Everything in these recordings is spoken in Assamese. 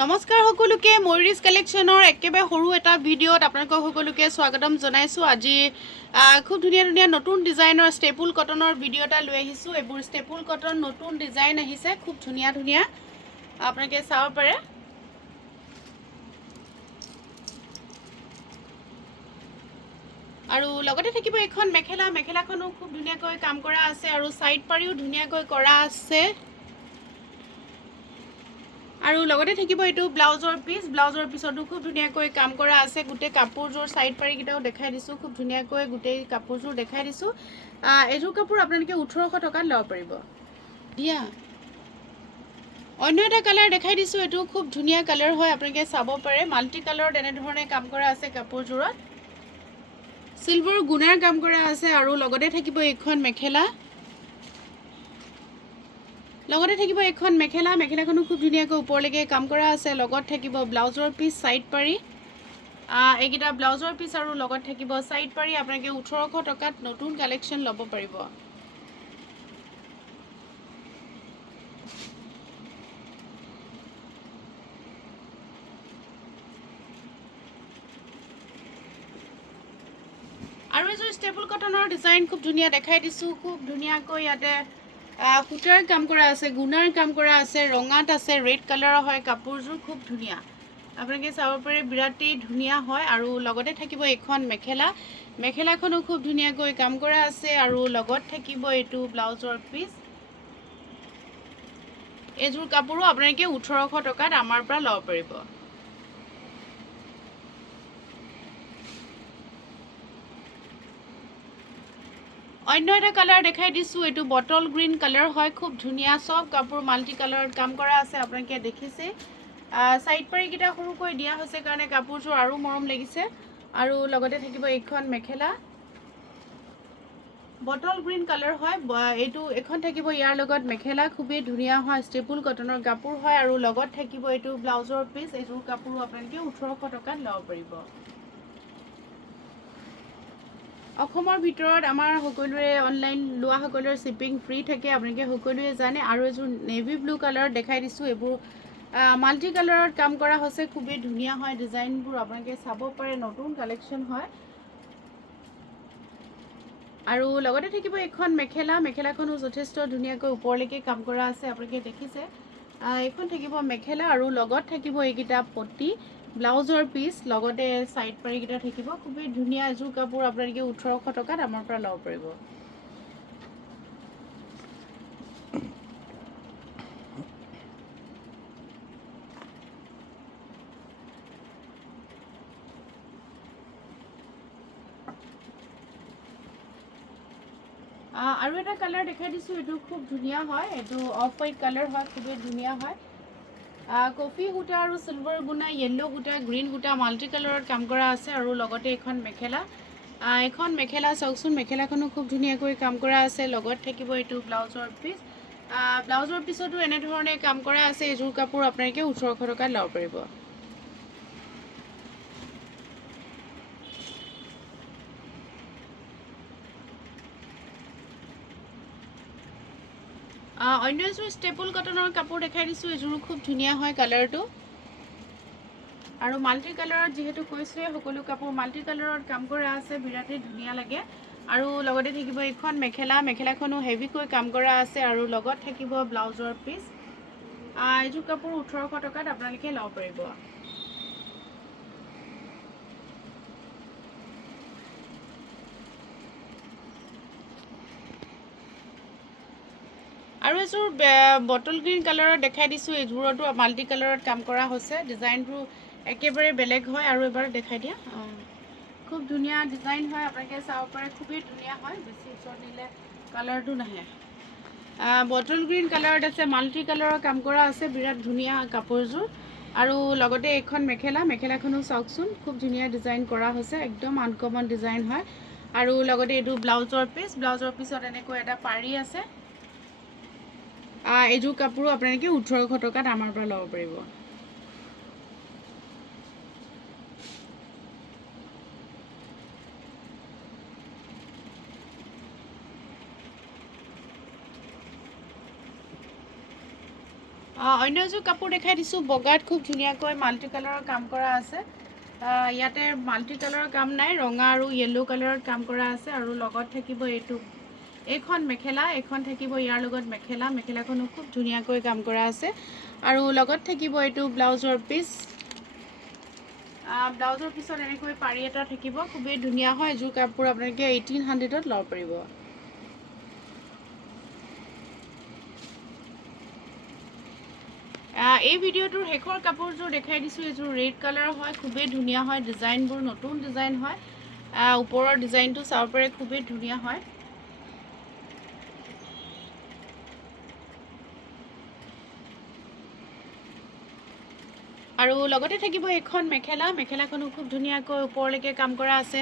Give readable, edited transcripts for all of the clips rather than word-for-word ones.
নমস্কাৰ সকলোকে ময়ূৰীজ কালেকশ্যনৰ একেবাৰে সৰু এটা ভিডিঅ'ত আপোনালোকক সকলোকে স্বাগতম জনাইছোঁ। আজি খুব ধুনীয়া ধুনীয়া নতুন ডিজাইনৰ ষ্টেপুল কটনৰ ভিডিঅ' এটা লৈ আহিছোঁ। এইবোৰ ষ্টেপুল কটন নতুন ডিজাইন আহিছে, খুব ধুনীয়া ধুনীয়া আপোনালোকে চাব পাৰে। আৰু লগতে থাকিব এখন মেখেলা, মেখেলাখনো খুব ধুনীয়াকৈ কাম কৰা আছে আৰু ছাইড পাৰিও ধুনীয়াকৈ কৰা আছে। আৰু লগতে থাকিব এইটো ব্লাউজৰ পিচ, ব্লাউজৰ পিছতো খুব ধুনীয়াকৈ কাম কৰা আছে। গোটেই কাপোৰযোৰ ছাইড পাৰিকেইটাও দেখাই দিছোঁ, খুব ধুনীয়াকৈ গোটেই কাপোৰযোৰ দেখাই দিছোঁ। এইযোৰ কাপোৰ আপোনালোকে 1800 টকাত ল'ব পাৰিব। দিয়া অন্য এটা কালাৰ দেখাই দিছোঁ, এইটো খুব ধুনীয়া কালাৰ হয়, আপোনালোকে চাব পাৰে। মাল্টি কালাৰত এনেধৰণে কাম কৰা আছে কাপোৰযোৰত, চিলভাৰ গুণাৰ কাম কৰা আছে। আৰু লগতে থাকিব এইখন মেখেলা, লগতে থাকিব এখন মেখেলা, মেখেলাখনো খুব ধুনীয়াকৈ ওপৰলৈকে কাম কৰা আছে। লগত থাকিব ব্লাউজৰ পিচ, ছাইড পাৰি, এইকেইটা ব্লাউজৰ পিচ আৰু লগত থাকিব ছাইড পাৰি। আপোনালোকে 1800 টকাত নতুন কালেকশ্যন ল'ব পাৰিব। আৰু এযোৰ ষ্টেপুল কটনৰ ডিজাইন খুব ধুনীয়া দেখাই দিছোঁ। খুব ধুনীয়াকৈ ইয়াতে সূতাৰ কাম কৰা আছে, গুণাৰ কাম কৰা আছে, ৰঙাত আছে, ৰেড কালাৰৰ হয় কাপোৰযোৰ, খুব ধুনীয়া আপোনালোকে চাব পাৰে, বিৰাটেই ধুনীয়া হয়। আৰু লগতে থাকিব এইখন মেখেলা, মেখেলাখনো খুব ধুনীয়াকৈ কাম কৰা আছে। আৰু লগত থাকিব এইটো ব্লাউজৰ পিচ। এইযোৰ কাপোৰো আপোনালোকে 1800 টকাত আমাৰ পৰা ল'ব পাৰিব। অন্য এটা কালাৰ দেখাই দিছোঁ, এইটো বটল গ্ৰীণ কালাৰ হয়, খুব ধুনীয়া। চব কাপোৰ মাল্টি কালাৰত কাম কৰা আছে, আপোনালোকে দেখিছে। ছাইড পাৰিকেইটা সৰুকৈ দিয়া হৈছে কাৰণে কাপোৰযোৰ আৰু মৰম লাগিছে। আৰু লগতে থাকিব এইখন মেখেলা, বটল গ্ৰীণ কালাৰ হয়, এইখন থাকিব ইয়াৰ লগত মেখেলা, খুবেই ধুনীয়া হয়, ষ্টেপুল কটনৰ কাপোৰ হয়। আৰু লগত থাকিব এইটো ব্লাউজৰ পিচ। এইযোৰ কাপোৰো আপোনালোকে 1800 টকাত ল'ব পাৰিব। অসমৰ ভিতৰত আমাৰ সকলোৰে অনলাইন লোৱা সকলোৰে শ্বিপিং ফ্ৰী থাকে, আপোনালোকে সকলোৱে জানে। আৰু এযোৰ নেভি ব্লু কালাৰত দেখাই দিছোঁ, এইবোৰ মাল্টি কালাৰত কাম কৰা হৈছে, খুবেই ধুনীয়া হয় ডিজাইনবোৰ, আপোনালোকে চাব পাৰে, নতুন কালেকশ্যন হয়। আৰু লগতে থাকিব এইখন মেখেলা, মেখেলাখনো যথেষ্ট ধুনীয়াকৈ ওপৰলৈকে কাম কৰা আছে, আপোনালোকে দেখিছে। এইখন থাকিব মেখেলা আৰু লগত থাকিব এইকেইটা পটি, ব্লাউজৰ পিচ, লগতে ছাইড পাৰিকেইটা থাকিব। খুবেই ধুনীয়া এযোৰ কাপোৰ আপোনালোকে 1800 টকাত আমাৰ পৰা ল'ব পাৰিব। আৰু এটা কালাৰ দেখাই দিছোঁ, এইটো খুব ধুনীয়া হয়, এইটো অফ হোৱাইট কালাৰ হয়, খুবেই ধুনীয়া হয়। কফি সূতা আৰু চিলভাৰ গুণা, য়েল্ল' সূতা, গ্ৰীণ সূতা, মাল্টি কালাৰত কাম কৰা আছে। আৰু লগতে এইখন মেখেলা, এইখন মেখেলা চাওকচোন, মেখেলাখনো খুব ধুনীয়াকৈ কাম কৰা আছে। লগত থাকিব এইটো ব্লাউজৰ পিচ, ব্লাউজৰ পিছতো এনেধৰণে কাম কৰা আছে। এইযোৰ কাপোৰ আপোনালোকে 1800 টকাত ল'ব পাৰিব। অন্য এযোৰ ষ্টেপুল কটনৰ কাপোৰ দেখাই দিছোঁ, এইযোৰো খুব ধুনীয়া হয় কালাৰটো। আৰু মাল্টি কালাৰত যিহেতু কৈছোঁৱে, সকলো কাপোৰ মাল্টি কালাৰত কাম কৰা আছে, বিৰাটেই ধুনীয়া লাগে। আৰু লগতে থাকিব এইখন মেখেলা, মেখেলাখনো হেভিকৈ কাম কৰা আছে। আৰু লগত থাকিব ব্লাউজৰ পিচ। এইযোৰ কাপোৰ 1800 টকাত আপোনালোকে ল'ব পাৰিব। আৰু এযোৰ বটল গ্ৰীণ কালাৰত দেখাই দিছোঁ, এইযোৰতো মাল্টি কালাৰত কাম কৰা হৈছে, ডিজাইনবোৰ একেবাৰে বেলেগ হয়। আৰু এবাৰ দেখাই দিয়া, খুব ধুনীয়া ডিজাইন হয়, আপোনালোকে চাব পাৰে, খুবেই ধুনীয়া হয়, বেছি ওচৰত নিলে কালাৰটো নাহে। বটল গ্ৰীণ কালাৰত আছে, মাল্টি কালাৰৰ কাম কৰা আছে, বিৰাট ধুনীয়া কাপোৰযোৰ। আৰু লগতে এইখন মেখেলা, মেখেলাখনো চাওকচোন, খুব ধুনীয়া ডিজাইন কৰা হৈছে, একদম আনকমন ডিজাইন হয়। আৰু লগতে এইটো ব্লাউজৰ পিচ, ব্লাউজৰ পিছত এনেকৈ এটা পাৰি আছে। এইযোৰ কাপোৰো আপোনালোকে 1800 টকাত আমাৰ পৰা ল'ব পাৰিব। অন্য এযোৰ কাপোৰ দেখাই দিছোঁ বগাত খুব ধুনীয়াকৈ মাল্টি কালাৰৰ কাম কৰা আছে ইয়াতে মাল্টি কালাৰৰ কাম নাই ৰঙা আৰু য়েল্লো কালাৰত কাম কৰা আছে আৰু লগত থাকিব এইখন মেখেলা এইখন থাকিব ইয়াৰ লগত মেখেলাখনো খুব ধুনীয়াকৈ কাম কৰা আছে আৰু লগত থাকিব এইটো ব্লাউজৰ পিচ ব্লাউজৰ পিছত এনেকৈ পাৰি এটা থাকিব খুবেই ধুনীয়া হয় এযোৰ কাপোৰ আপোনালোকে 1800ত ল'ব পাৰিব এই ভিডিঅ'টোৰ শেষৰ কাপোৰযোৰ দেখাই দিছোঁ এইযোৰ ৰেড কালাৰ হয় খুবেই ধুনীয়া হয় ডিজাইনবোৰ নতুন ডিজাইন হয় ওপৰৰ ডিজাইনটো চাব পাৰে খুবেই ধুনীয়া হয় আৰু লগতে থাকিব এখন মেখেলাখনো খুব ধুনীয়াকৈ ওপৰলৈকে কাম কৰা আছে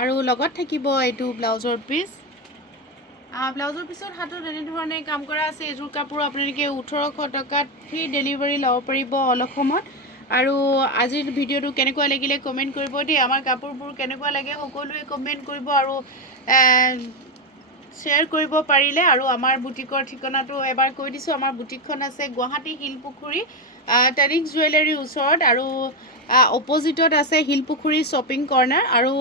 আৰু লগত থাকিব এইটো ব্লাউজৰ পিচ ব্লাউজৰ পিছত হাতত এনেধৰণে কাম কৰা আছে এযোৰ কাপোৰ আপোনালোকে 1800 টকাত ফ্ৰী ডেলিভাৰী ল'ব পাৰিব অল অসমত আৰু আজিৰ ভিডিঅ'টো কেনেকুৱা লাগিলে কমেণ্ট কৰিব দেই আমাৰ কাপোৰবোৰ কেনেকুৱা লাগে সকলোৱে কমেণ্ট কৰিব আৰু শ্বেয়াৰ কৰিব পাৰিলে আৰু আমাৰ বুটিকৰ ঠিকনাটো এবাৰ কৈ দিছোঁ আমাৰ বুটিকখন আছে গুৱাহাটী শিলপুখুৰী টানিক্স জুৱেলাৰীৰ ওচৰত আৰু অপজিটত আছে শিলপুখুৰী শ্বপিং কৰ্নাৰ আৰু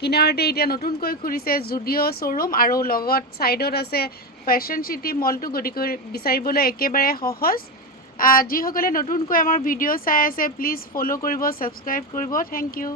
কিনাৰতে এতিয়া নতুনকৈ খুলিছে জুডিঅ' শ্ব'ৰুম আৰু লগত ছাইডত আছে ফেশ্বন চিটি মলটো গতিকে বিচাৰিবলৈ একেবাৰে সহজ যিসকলে নতুনকৈ আমাৰ ভিডিঅ' চাই আছে প্লিজ ফ'ল' কৰিব ছাবস্ক্ৰাইব কৰিব থেংক ইউ